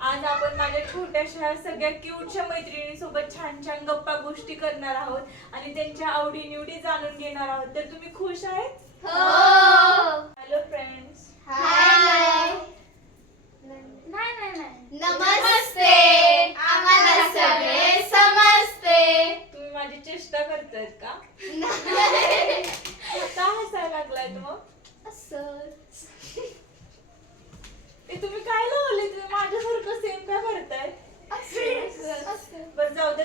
आज आपण माझ्या छोट्याशा सगळ्या क्यूटच्या मैत्रिणी सोबत छान छान गप्पा गोष्टी करणार आहोत आणि त्यांच्या आवडी निवडी जाणून घेणार आहोत. तर तुम्ही खुश आहेत? हो. हॅलो फ्रेंड्स हाय नाही नाही नाही नमस्ते आम्हाला सगळे समजते तुम्ही माझी चेष्टा करतायत का का हसायला लागलाय मग असंच. ते तुम्ही काय लावले तुम्ही माझ्यासारखं सेम काय करताय असंच. बरं जाऊ द्या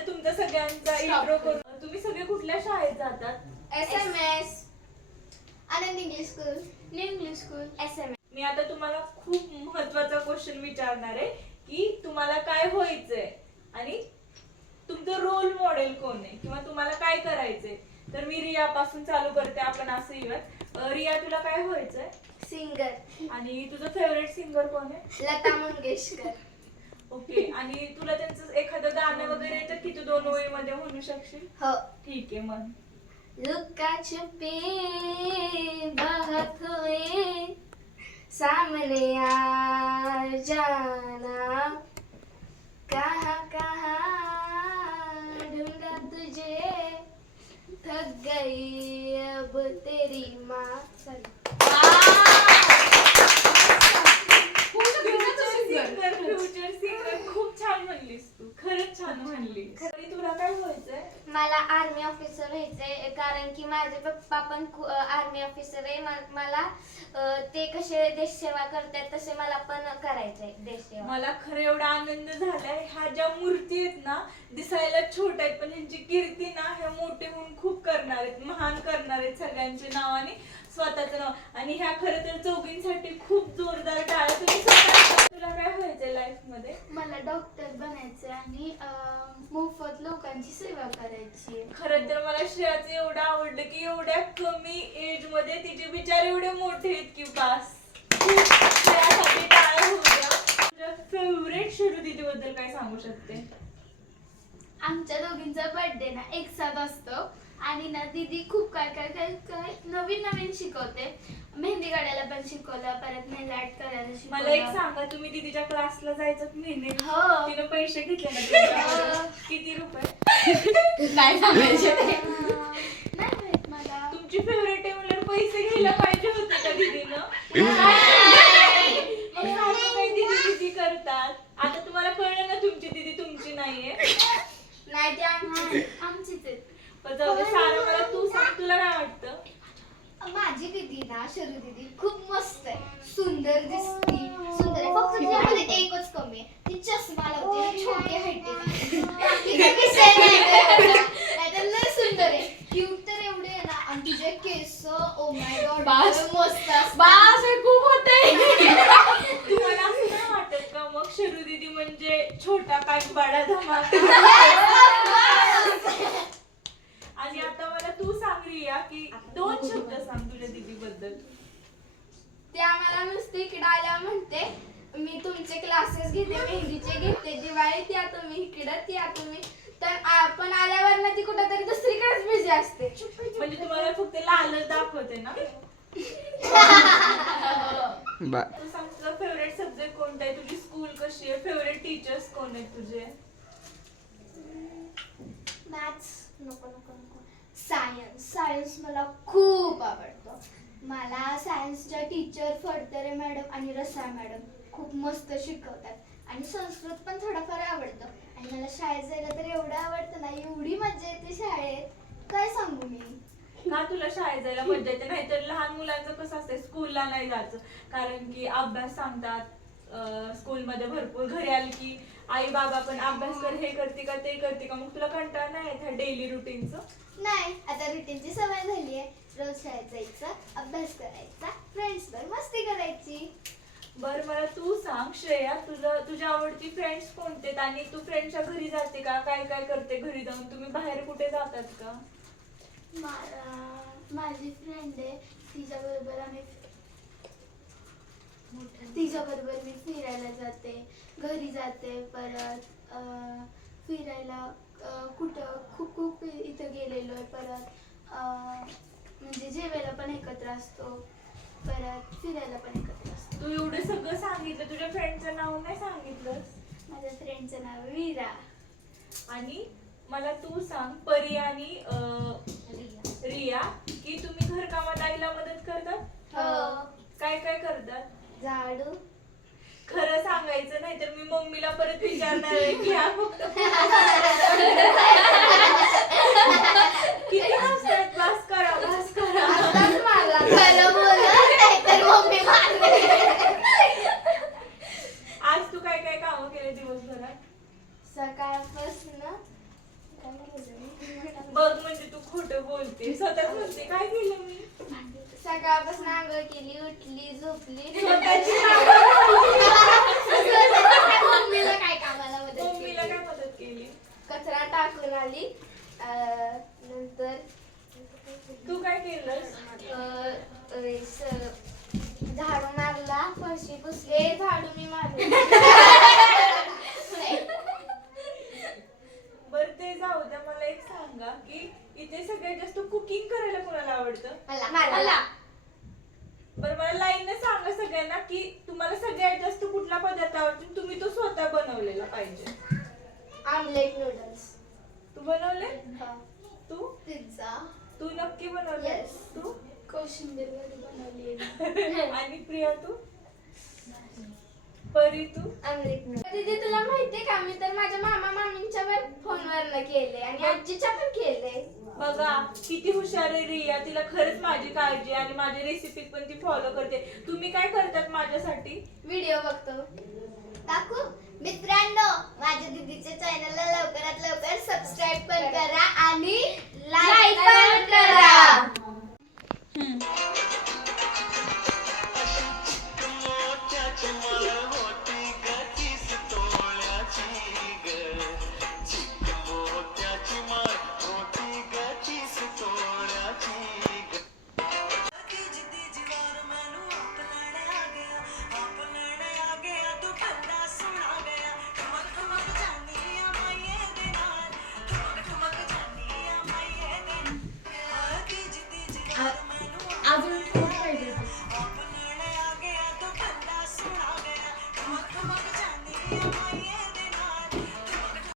करून. तुम्ही सगळे कुठल्या शाळेत जातात? SMS Anand English school English school S M मी आता तुम्हाला खूप महत्त्वाचा क्वेश्चन विचारणार आहे की तुम्हाला काय व्हायचंय? आणि तुमचं रोल मॉडेल कोण आहे? किंवा तुम्हाला काय करायचंय? तर मी रिया पासून चालू करते आपण असं येऊयात. अं, रिया तुला काय व्हायचंय? सिंगर आणि तुझं फेवरेट सिंगर कोण आहे? लता मंगेशकर. ओके आणि तुला त्यांचं एखादं गाणं वगैरे येतं की तू दोन ओळीमध्ये म्हणू शकशील? हो. ठीक आहे मग. लुका छुपे बहुत हुए सामने आ जाना. कहाँ कहाँ ढूंढा तुझे. थक गई अब तेरी माँ सॉरी सिंगर फ्युचर सिंगर खूप छान म्हणलीस तू म्हणली खरी तुला काय व्हायचंय? मला आर्मी ऑफिसर व्हायचंय कारण की माझे पप्पा पण आर्मी ऑफिसर आहे. म- मला अ, ते कसे देश सेवा करतात तसे मला पण करायचंय देश सेवा. मला खरं एवढा आनंद झालाय. ह्या ज्या मूर्ती आहेत ना दिसायला छोट आहेत पण ह्यांची कीर्ती ना ह्या मोठे होऊन खूप करणार आहेत महान करणार आहेत सगळ्यांच्या नावाने. स्वतःचं नाव. आणि ह्या खरं तर चौघींसाठी खूप जोरदार टाळ्या तुम्ही स्वतः- तुला काय व्हायचंय लाईफमध्ये मला डॉक्टर बनायचं आणि अं, मोफत लोकांची सेवा करायची खरं तर मला श्रेयाचं एवढं आवडलं की एवढ्या कमी एजमध्ये तिचे विचार एवढे मोठे आहेत की बास. खूप श्रेयासाठी टाळ्या होऊ द्या. तुझ्या फेवरेट शिरू दीदी बद्दल काय सांगू शकते? आमच्या दोघींचा बर्थडे ना एक साथ असतो. आणि ना दीदी खूप काय काय काय काय नवीन नवीन शिकवते. मेहंदी काढायला पण शिकवलं परत नेल आर्ट करायला मला एक शिकवलं. सांगा तुम्ही दीदीच्या क्लासला जायचं मेहंदी हो. तिने पैसे घेतले ना तुमच्याकडून? हो. किती रुपये? नाही सांगायचे. नाही माहीत मला. तुमची फेवरेट आहे म्हणल्यावर पैसे घ्यायला पाहिजे होते का दीदीनं मग सारखं काही दीदी दीदी करतात आता तुम्हाला कळलं ना तुमची दीदी तुमची नाहीये नाही ते आमची आमचीच आहेत पण जाऊ दे सारं मला तू सांग तुला काय वाटतं माझी दीदी ना शरू दीदी खूप मस्त आहे सुंदर दिसती. सुंदर आहे. फक्त तिच्यामध्ये एकच कमी आहे. ती चष्मा लावते. आणि छोटे नाहीतर लय सुंदर आहे. क्यूट तर एवढे आहे ना. आणि तुझे केस ओ माय गॉड बास. मस्त. बास हे खूप होते. तुम्हाला असं नाही वाटत का? मग शरू दीदी म्हणजे छोटा काय बडा धमाका? आणि आता मला तू सांग रिया की दोन शब्द सांग. ते आम्हाला नुसते इकडे आल्या म्हणते मी तुमचे क्लासेस घेते मेहंदीचे घेते दिवाळी त्या तुम्ही इकडं त्या तुम्ही. तर आपण आल्यावर ना ती कुठंतरी दुसरीकडेच बिझी असते. म्हणजे तुम्हाला फक्त लालच दाखवते ना? बा तू सांग तुझा फेवरेट सब्जेक्ट कोणता आहे? तुझी स्कूल कशी आहे? फेवरेट टीचर्स कोण आहेत तुझे? मॅथ्स नको नको नको. सायन्स सायन्स मला खूप आवडतं. मला सायन्सच्या टीचर फडतरे मॅडम आणि रसाळ मॅडम खूप मस्त शिकवतात. आणि संस्कृत पण थोडंफार आवडतं. आणि मला शाळेत जायला तर एवढं आवडतं ना एवढी मजा येते शाळेत. काय सांगू मी? का तुला शाळेत जायला मजा येते? नाहीतर लहान मुलांचं कसं असतं स्कूलला नाही जायचं. कारण की अभ्यास सांगतात अं, स्कूलमध्ये भरपूर घरी आली की आई बाबा पण अभ्यास कर हे करते का ते करते का? मग तुला कंटाळा नाही येत ह्या डेली रुटीनचं नाही आता रुटीनची सवय झाली आहे रोज शाळेत जायचं अभ्यास करायचा फ्रेंड्स वर मस्ती करायची. बरं मला तू सांग श्रेया तुझं तुझ्या आवडती फ्रेंड्स कोणते आहेत? आणि तू फ्रेंडच्या घरी जाते का? काय काय करते घरी जाऊन? तुम्ही बाहेर कुठे जातात का? मा- माझी फ्रेंड आहे. तिच्या बरोबर आम्ही तिच्या बरोबर मी फिरायला जाते. घरी जाते परत अं, फिरायला अं, कुठं खूप खूप इथं गेलेलो आहे. परत अं, म्हणजे जेवायला पण एकत्र असतो परत फिरायला पण एकत्र असतो. तू एवढं सगळं सांगितलं तुझ्या फ्रेंडचं नाव नाही सांगितलंस? माझ्या फ्रेंडचं नाव वीरा. आणि मला तू सांग परी आणि अं, रिया की तुम्ही घरकामात आईला मदत करतात? हो काय काय करतात झाडू खरं सांगायचं नाही तर मी मम्मीला परत विचारणार आहे की हा फक्त किती हसतात भास करा भास करा आताच मला खरं बोला नाहीतर मम्मी मारते आज तू काय काय कामं केले दिवसभरात सकाळपासून काय केलं मी? बघ म्हणजे तू खोटं बोलते स्वतःच म्हणते काय केलं मी सकाळपासून आंघोळ केली उठली झोपली. स्वतःची. मम्मीला काय कामाला मदत मम्मीला केली? काय मदत केली? कचरा टाकून आली. अं, नंतर तू काय केलंस? अं, अं, स- झाडू मारला फरशी पुसले. झाडू मी मारले. बर ते जाऊ द्या. मला एक सांगा की इथे सगळ्यात जास्त कुकिंग करायला कोणाला आवडतं? मला. मला. बरं मला लाईन सांगा सगळ्यांना की तुम्हाला सगळ्यात जास्त कुठला पदार्थ आवडतो आणि तुम्ही तो स्वतः बनवलेला पाहिजे. आमलेट नूडल्स तू बनवले? तू? पिझ्झा तू नक्की बनवले? Yes. तू? कोशिंबीर वडी बनवली आणि प्रिया तू? परी तू? आमलेट नूडल्स दीदी तुला माहितीये का? मी तर माझ्या मामा मामींच्या वर फोनवर केले आणि आजीच्या पण केले बघा किती हुशार आहे रिया. तिला खरंच माझी काळजी आणि माझी रेसिपी पण ती फॉलो करते. तुम्ही काय करतात माझ्यासाठी? व्हिडिओ बघतो. काकू मित्रांनो माझ्या दीदीच्या चॅनलला लवकरात लवकर सबस्क्राईब पण करा आणि